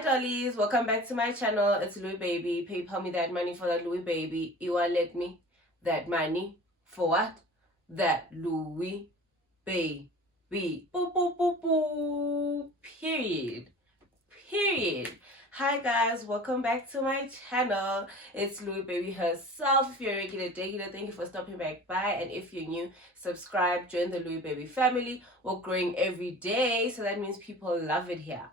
Hi dollies, welcome back to my channel. It's Louis Baby. PayPal me that money for that Louis Baby. You want let me that money for what? That Louis Baby. Boop boop boop boop. Period. Hi guys, welcome back to my channel. It's Louis Baby herself. If you're a regular, thank you for stopping back by. And if you're new, subscribe, join the Louis Baby family. We're growing every day, so that means people love it here.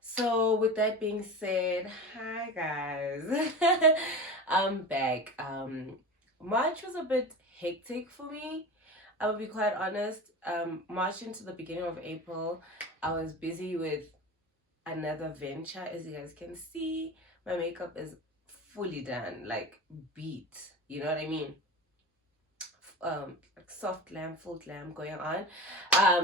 So with that being said, hi guys. I'm back. March was a bit hectic for me. I will be quite honest. March into the beginning of April, I was busy with another venture. As you guys can see, my makeup is fully done, like beat. You know what I mean? Like soft glam, full glam going on.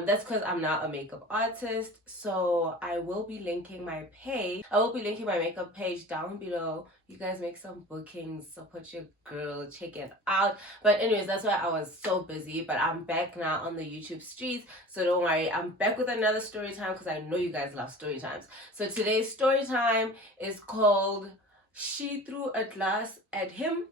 That's because I'm now a makeup artist. So I will be linking my page. I will be linking my makeup page down below. You guys make some bookings, support your girl, check it out. But anyways, that's why I was so busy. But I'm back now on the YouTube streets, so don't worry, I'm back with another story time because I know you guys love story times. So today's story time is called She Threw a Glass at Him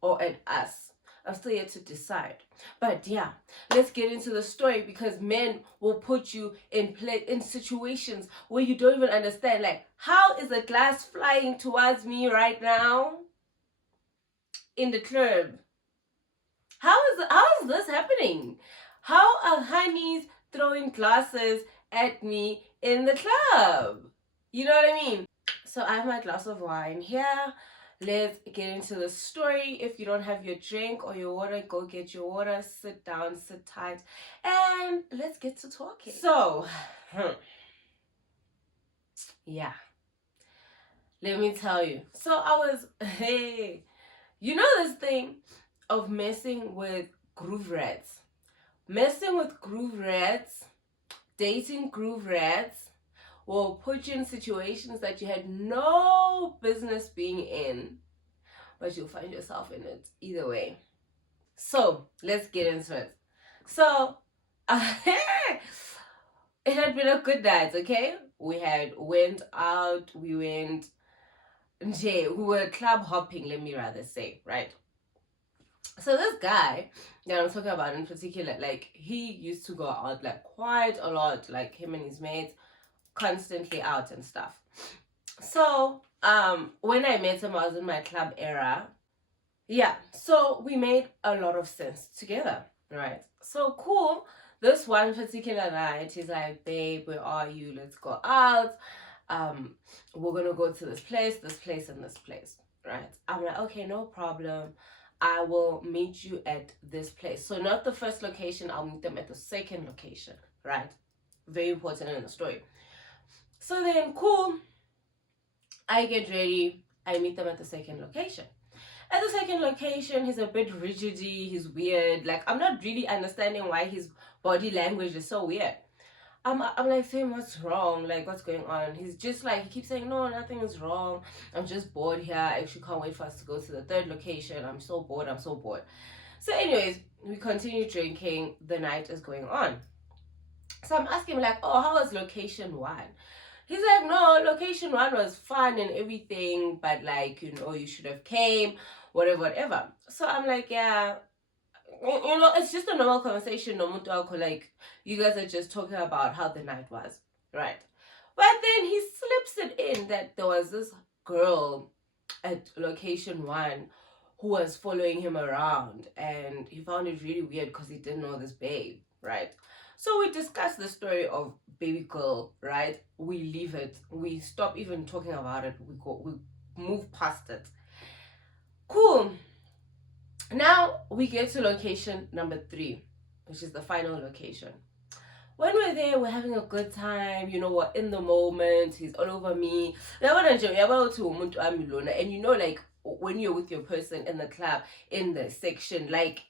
or at Us. I'm still yet to decide. But yeah, let's get into the story, because men will put you in situations where you don't even understand. Like, how is a glass flying towards me right now in the club? How is this happening? How are honeys throwing glasses at me in the club? You know what I mean? So I have my glass of wine here. Let's get into the story. If you don't have your drink or your water, go get your water, sit down, sit tight, and let's get to talking. So, yeah, let me tell you. So I was, hey, you know this thing of messing with groove rats. Messing with groove rats, dating groove rats, will put you in situations that you had no business being in, but you'll find yourself in it either way. So let's get into it. So it had been a good night, okay? We had went out, we were club hopping, let me rather say, right? So this guy that I'm talking about in particular, like, he used to go out like quite a lot, like him and his mates, constantly out and stuff. So when I met him, I was in my club era. Yeah, so we made a lot of sense together, right? So cool. This one particular night, he's like, babe, where are you? Let's go out. We're gonna go to this place, and this place, right? I'm like, okay, no problem. I will meet you at this place. So not the first location, I'll meet them at the second location, right? Very important in the story. So then, cool. I get ready. I meet them at the second location. At the second location, he's a bit rigidy. He's weird. Like, I'm not really understanding why his body language is so weird. I'm like saying, what's wrong? Like, what's going on? He's just like, he keeps saying, no, nothing is wrong. I'm just bored here. I actually can't wait for us to go to the third location. I'm so bored. So anyways, we continue drinking. The night is going on. So I'm asking him like, oh, how was location one? He's like, no, location one was fun and everything, but like, you should have came, whatever. So I'm like, yeah, it's just a normal conversation, no mutual, like, you guys are just talking about how the night was, right? But then he slips it in that there was this girl at location one who was following him around, and he found it really weird because he didn't know this babe, right? So we discussed the story of baby girl, right? We leave it. We stop even talking about it. We move past it. Cool. Now we get to location number 3, which is the final location. When we're there, we're having a good time, we're in the moment. He's all over me. And like, when you're with your person in the club, in the section, like,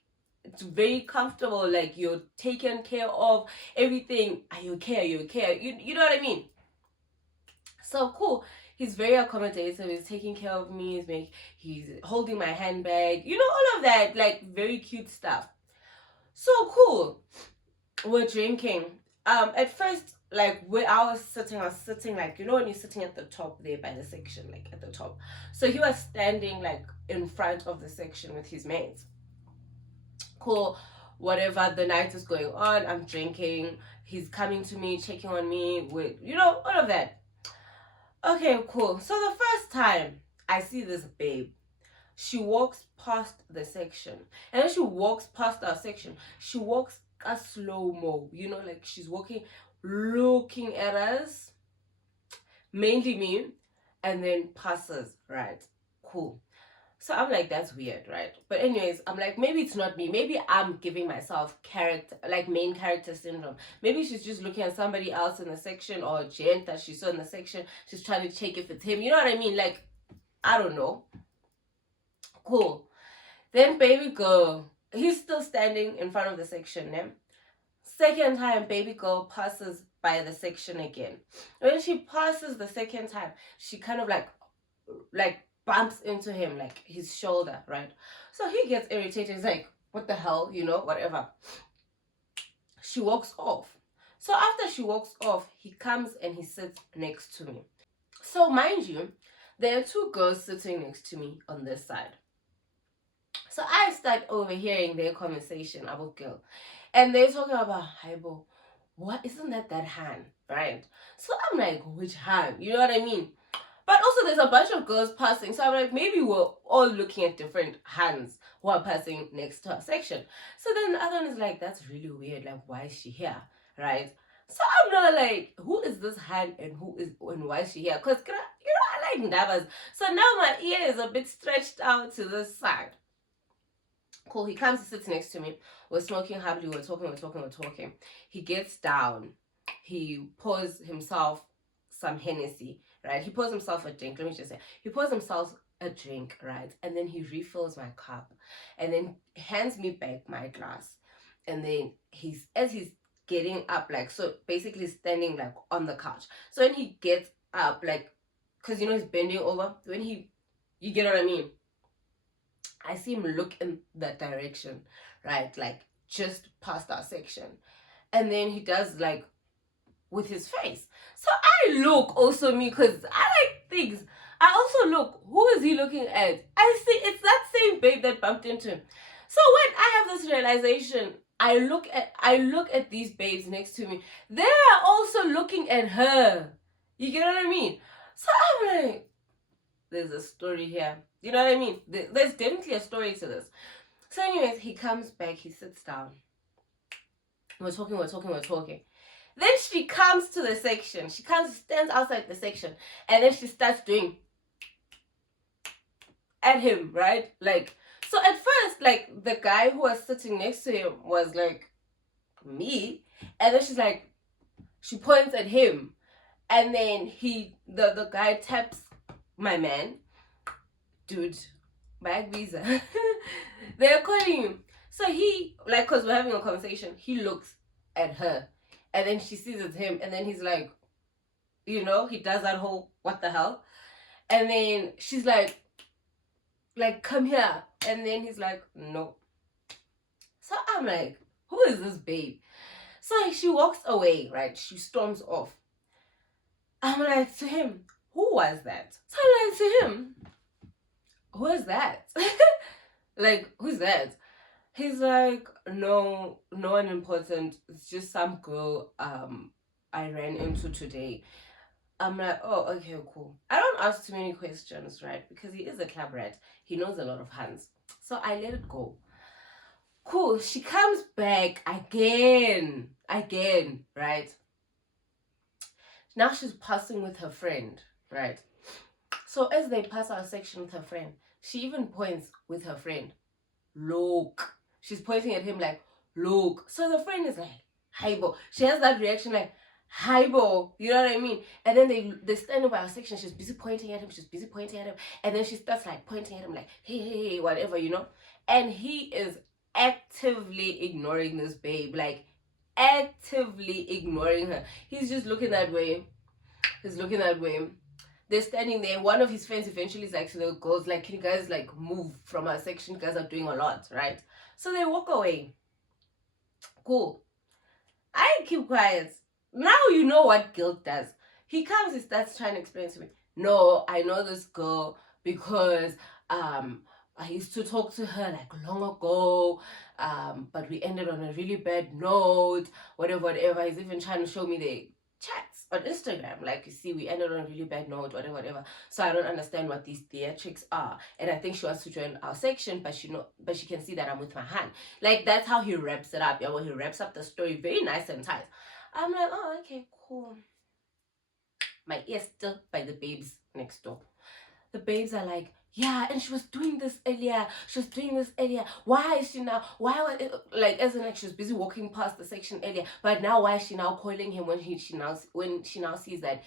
it's very comfortable, like, you're taken care of, everything. Are you okay? You know what I mean? So cool. He's very accommodative. He's taking care of me. He's holding my handbag, all of that, like, very cute stuff. So cool. We're drinking. At first, like where I was sitting like, you know, when you're sitting at the top there by the section, like at the top. So he was standing like in front of the section with his mates. Cool. Whatever, the night is going on, I'm drinking, he's coming to me, checking on me with, you know, all of that. Okay, cool. So the first time I see this babe, she walks past the section, and then she walks past our section, she walks a slow-mo, you know, like she's walking looking at us, mainly me, and then passes, right? Cool. So I'm like, that's weird, right? But anyways, I'm like, maybe it's not me. Maybe I'm giving myself character, like main character syndrome. Maybe she's just looking at somebody else in the section, or a gent that she saw in the section. She's trying to check if it's him. You know what I mean? Like, I don't know. Cool. Then baby girl, he's still standing in front of the section, yeah? Second time, baby girl passes by the section again. When she passes the second time, she kind of like bumps into him, like his shoulder, right? So he gets irritated. He's like, what the hell, you know, whatever. She walks off. So after she walks off, he comes and he sits next to me. So mind you, there are two girls sitting next to me on this side. So I start overhearing their conversation about girl. And they're talking about, Haibo, what, isn't that hand, right? So I'm like, which hand? You know what I mean? But also there's a bunch of girls passing. So I'm like, maybe we're all looking at different hands who are passing next to her section. So then the other one is like, that's really weird. Like, why is she here? Right? So I'm not like, who is this hand and why is she here? Because, you know, I like ndabas. So now my ear is a bit stretched out to this side. Cool. He comes, he sits next to me. We're smoking happily. We're talking. He gets down. He pours himself some Hennessy, right? He pours himself a drink. Let me just say, he pours himself a drink, right? And then he refills my cup, and then hands me back my glass. And then as he's getting up, like, so basically standing like on the couch. So when he gets up, like, because you know he's bending over. When you get what I mean? I see him look in that direction, right? Like just past our section. And then he does like with his face. So I look also me, because I like things. I also look, who is he looking at? I see it's that same babe that bumped into him. So when I have this realization, I look at these babes next to me. They are also looking at her. You get what I mean? So I'm like, there's a story here. You know what I mean? There's definitely a story to this. So anyways, he comes back, he sits down. We're talking. Then she comes to the section. She stands outside the section, and then she starts doing at him, right? Like, so at first, like, the guy who was sitting next to him was like, me. And then she's like, she points at him. And then the guy taps my man. Dude, bag visa. They're calling him. So he, like, because we're having a conversation, he looks at her. And then she sees it's him. And then he's like, you know, he does that whole, what the hell? And then she's like, come here. And then he's like, no. So I'm like, who is this babe? So she walks away, right? She storms off. I'm like, to him, who was that? So I'm like, to him, who is that? Like, who's that? He's like, no one important. It's just some girl I ran into today. I'm like, oh, okay, cool. I don't ask too many questions, right? Because he is a club rat. He knows a lot of hands. So I let it go. Cool. She comes back again, right? Now she's passing with her friend, right? So as they pass our section with her friend, she even points with her friend. Look. She's pointing at him like, look. So the friend is like, Haibo. She has that reaction like, Haibo. You know what I mean? And then they stand by our section. She's busy pointing at him. And then she starts like pointing at him like, hey, whatever, you know? And he is actively ignoring this babe. Like, actively ignoring her. He's just looking that way. They're standing there. One of his friends eventually is like to the girls, like, can you guys like move from our section? You guys are doing a lot, right? So they walk away. Cool. I keep quiet. Now you know what guilt does. He comes, he starts trying to explain to me, no, I know this girl because I used to talk to her like long ago, but we ended on a really bad note, whatever, whatever. He's even trying to show me the chats on Instagram. Like, you see, we ended on a really bad note, whatever, whatever. So I don't understand what these theatrics are. And I think she wants to join our section, but she can see that I'm with my hand. Like, that's how he wraps it up. Yeah, well, he wraps up the story very nice and tight. I'm like, oh, okay, cool. My ear's still by the babes next door. The babes are like, yeah, and she was doing this earlier. She was doing this earlier. Why is she now? Why was it, like, as in like she was busy walking past the section earlier, but now why is she now calling him when she now sees that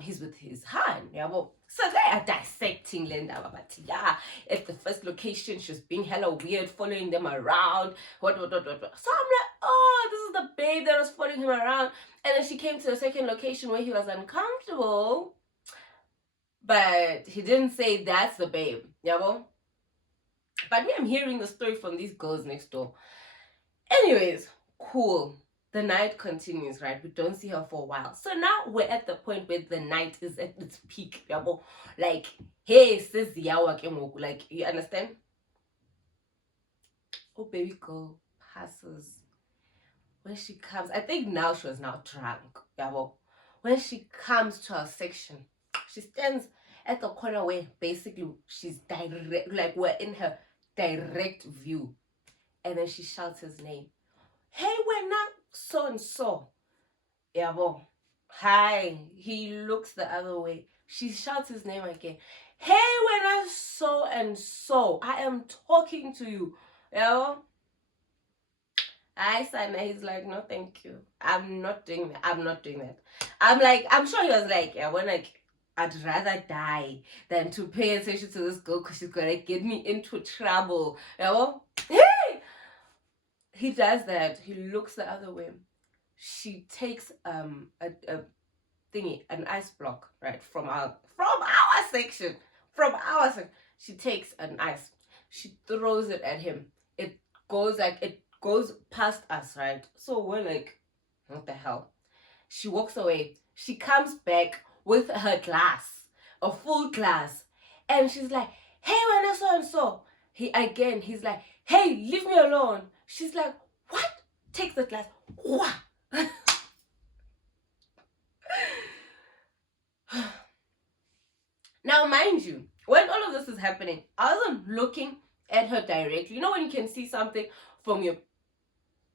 he's with his hand? Yeah, well, so they are dissecting Linda, but yeah, at the first location she was being hella weird, following them around. What. So I'm like, oh, this is the babe that was following him around, and then she came to the second location where he was uncomfortable. But he didn't say that's the babe, yeah, well. But me, I'm hearing the story from these girls next door. Anyways, cool. The night continues, right? We don't see her for a while. So now we're at the point where the night is at its peak, yeah, well. Like, hey, says yawa kemoku. Like, you understand? Oh, baby girl passes. When she comes, I think now she was now drunk, yeah, well. When she comes to our section, she stands at the corner where basically she's direct, like we're in her direct view. And then she shouts his name. Hey, we're not so and so. Yeah, well, hi. He looks the other way. She shouts his name again. Hey, we're not so and so. I am talking to you. Yeah, well. Hi, Sana. He's like, no, thank you. I'm not doing that. I'm not doing that. I'm like, I'm sure he was like, yeah, when like, I'd rather die than to pay attention to this girl because she's gonna get me into trouble. Yeah, well, hey! He does that. He looks the other way. She takes a thingy, an ice block, right, from our section. From our section. She takes an ice. She throws it at him. It goes past us, right? So we're like, what the hell? She walks away. She comes back with her glass, a full glass, and she's like, hey, when so and so. He's like, hey, leave me alone. She's like, what? Takes the glass. Wah! Now, mind you, when all of this is happening, I wasn't looking at her directly. You know when you can see something from your,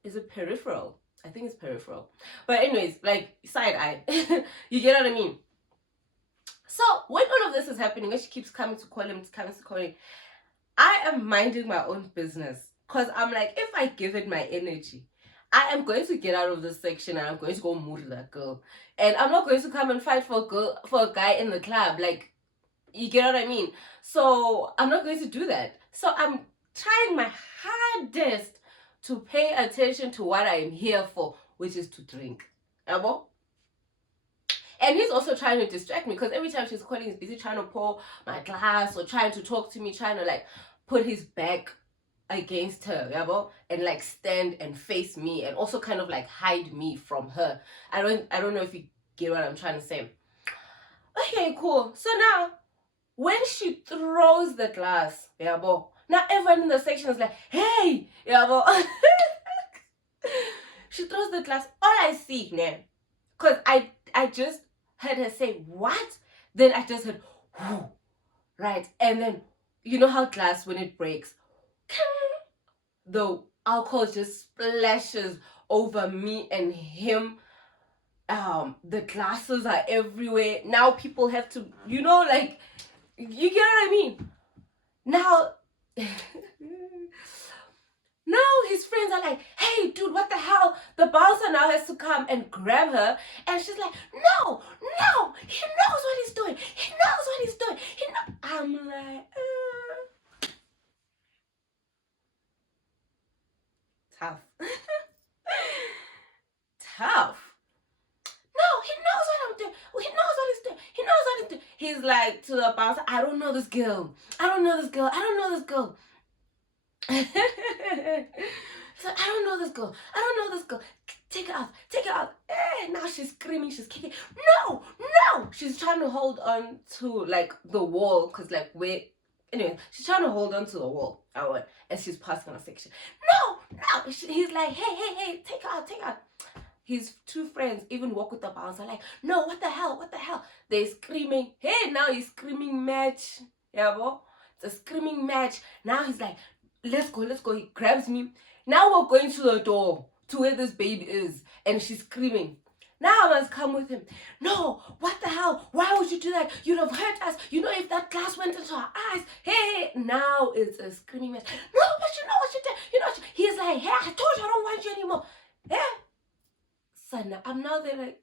is it peripheral? I think it's peripheral. But anyways, like side eye. You get what I mean? So when all of this is happening, when she keeps coming to call him, I am minding my own business. Because I'm like, if I give it my energy, I am going to get out of this section and I'm going to go murder that girl. And I'm not going to come and fight for a guy in the club. Like, you get what I mean? So I'm not going to do that. So I'm trying my hardest to pay attention to what I am here for, which is to drink. Abo? And he's also trying to distract me because every time she's calling, he's busy trying to pour my glass or trying to talk to me, trying to like put his back against her, yabo, and like stand and face me and also kind of like hide me from her. I don't know if you get what I'm trying to say. Okay, cool. So now when she throws the glass, yabo, now everyone in the section is like, hey, yabo. She throws the glass. All I see, man, because I just heard her say, what? Then I just heard, whoo, right? And then, you know how glass, when it breaks, the alcohol just splashes over me and him. The glasses are everywhere. Now people have to, you know, like, you get what I mean? Now, now his friends are like, hey, dude, what the hell? The bouncer now has to come and grab her. And she's like, no, he knows what he's doing. I'm like, tough. Tough. No, he knows what I'm doing. He knows what he's doing. He's like to the bouncer, I don't know this girl. He's like, I don't know this girl. Take her out. Now she's screaming, she's kicking. No, no! She's trying to hold on to like the wall, because like anyway, she's trying to hold on to the wall. As she's passing our section. No, no! He's like, hey, take her out, take her out. His two friends even walk with the bouncer, like, no, what the hell? They're screaming. Hey, now he's screaming match. Yeah, bro. It's a screaming match. Now he's like, let's go. He grabs me. Now we're going to the door to where this baby is, and she's screaming. Now I must come with him. No, what the hell? Why would you do that? You'd have hurt us. You know, if that glass went into our eyes. Hey, now it's a screaming match. No, but you know what you did. You know what he's like, hey, I told you I don't want you anymore. Yeah. Son, I'm now there like,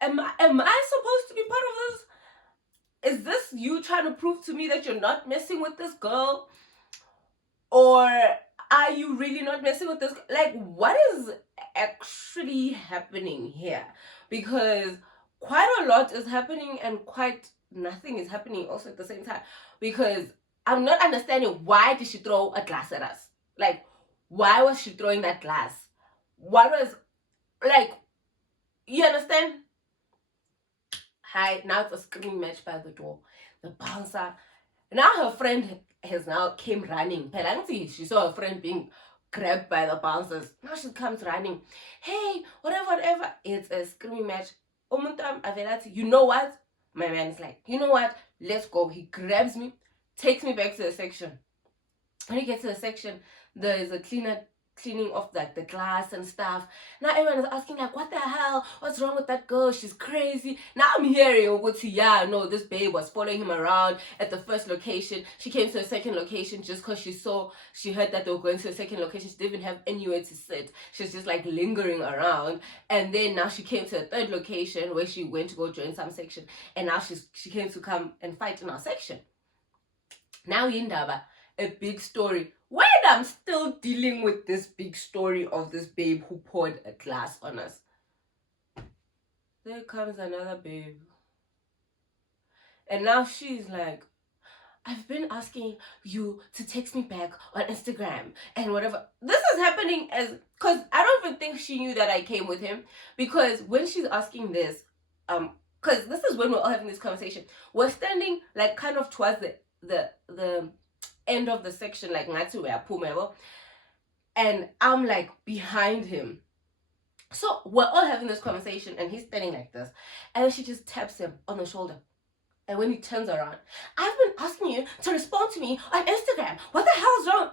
am I supposed to be part of this? Is this you trying to prove to me that you're not messing with this girl? Or are you really not messing with this girl? Like, what is actually happening here? Because quite a lot is happening and quite nothing is happening also at the same time. Because I'm not understanding, why did she throw a glass at us? Like, why was she throwing that glass? What was, like, you understand? Hi, now it's a screaming match by the door. The bouncer. Now her friend has now came running. She saw her friend being grabbed by the bouncers. Now she comes running. Hey, whatever. It's a screaming match. You know what? My man is like, you know what? Let's go. He grabs me, takes me back to the section. When he gets to the section, there is a cleaner cleaning off like the glass and stuff. Now everyone is asking like, what the hell? What's wrong with that girl? She's crazy. Now I'm hearing, yeah, no, this babe was following him around at the first location. She came to a second location just because she heard that they were going to a second location. She didn't even have anywhere to sit. She's just like lingering around. And then now she came to a third location where she went to go join some section. And now she came to come and fight in our section. Now Yindaba, a big story. When I'm still dealing with this big story of this babe who poured a glass on us, there comes another babe. And now she's like, I've been asking you to text me back on Instagram and whatever. This is happening because I don't even think she knew that I came with him. Because when she's asking this, because this is when we're all having this conversation, we're standing like kind of towards the end of the section, like ngati where Pumelo, and I'm like behind him. So we're all having this conversation and he's standing like this, and then she just taps him on the shoulder. And when he turns around, I've been asking you to respond to me on Instagram. What the hell's wrong?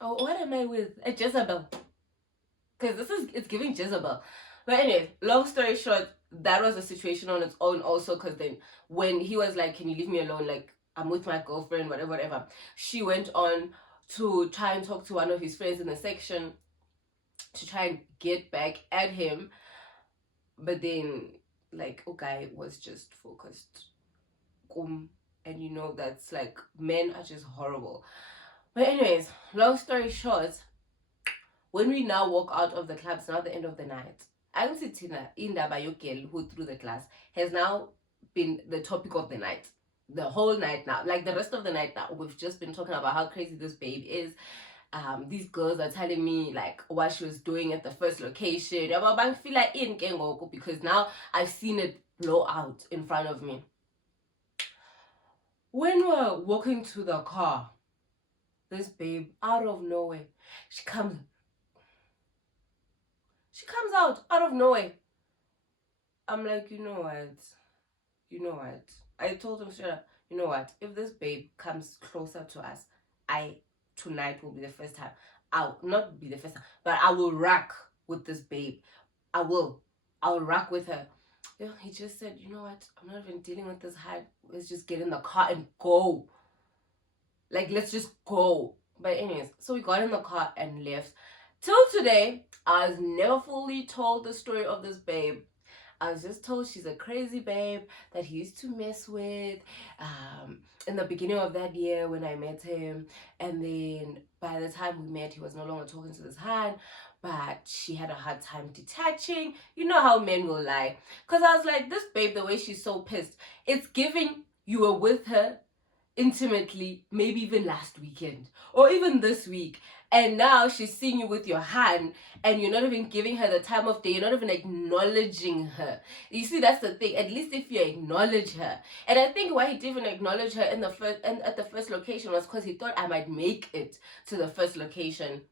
Oh, what am I with? A Jezebel. Because it's giving Jezebel. But anyway, long story short, that was a situation on its own also, because then when he was like, can you leave me alone, like I'm with my girlfriend, whatever, she went on to try and talk to one of his friends in the section to try and get back at him. But then like okay, was just focused. And you know that's like, men are just horrible. But anyways, long story short, when we now walk out of the club, it's now the end of the night. Tina Indaba Yokel, who threw the glass, has now been the topic of the night. The whole night now. Like the rest of the night now, we've just been talking about how crazy this babe is. These girls are telling me like what she was doing at the first location. Because now I've seen it blow out in front of me. When we're walking to the car, this babe, out of nowhere, she comes out of nowhere. I'm like, you know what? I told him straight up, you know what? If this babe comes closer to us, tonight will be the first time. I'll not be the first time, but I will rock with this babe. I'll rock with her. He just said, you know what? I'm not even dealing with this hype. Let's just get in the car and go. Like, let's just go. But anyways, so we got in the car and left. Till today, I was never fully told the story of this babe. I was just told she's a crazy babe that he used to mess with in the beginning of that year when I met him. And then by the time we met, he was no longer talking to this hand, but she had a hard time detaching. You know how men will lie. Because I was like, this babe, the way she's so pissed, it's giving you were with her. intimately, maybe even last weekend or even this week, and now she's seeing you with your hand and you're not even giving her the time of day, you're not even acknowledging her. You see, that's the thing. At least if you acknowledge her. And I think why he didn't acknowledge her in the first and at the first location was because he thought I might make it to the first location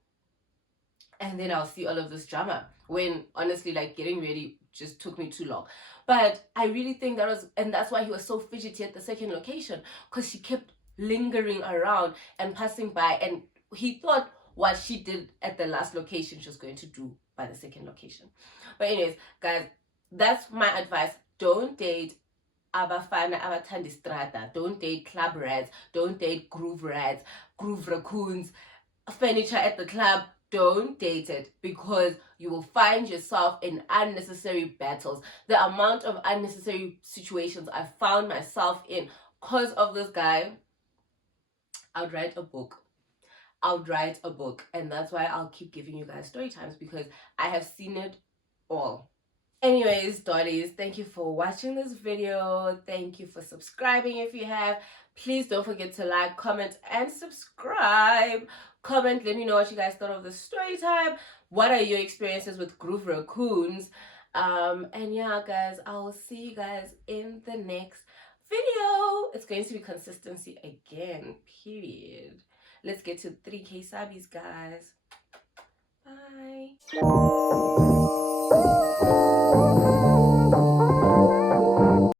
and then I'll see all of this drama, when honestly, like, getting ready just took me too long. But I really think that was, and that's why he was so fidgety at the second location, because she kept lingering around and passing by, and he thought what she did at the last location she was going to do by the second location. But anyways, guys, that's my advice. Don't date abafana abathanda strata. Don't date club rats. Don't date groove rats, groove raccoons, furniture at the club. Don't date it, because you will find yourself in unnecessary battles. The amount of unnecessary situations I found myself in because of this guy, I would write a book. And that's why I'll keep giving you guys story times, because I have seen it all. Anyways, Dollies, thank you for watching this video. Thank you for subscribing if you have. Please don't forget to like, comment, and subscribe. Comment, let me know what you guys thought of the story time. What are your experiences with groove raccoons? And yeah, guys, I will see you guys in the next video. It's going to be consistency again, period. Let's get to 3K subbies, guys. Bye.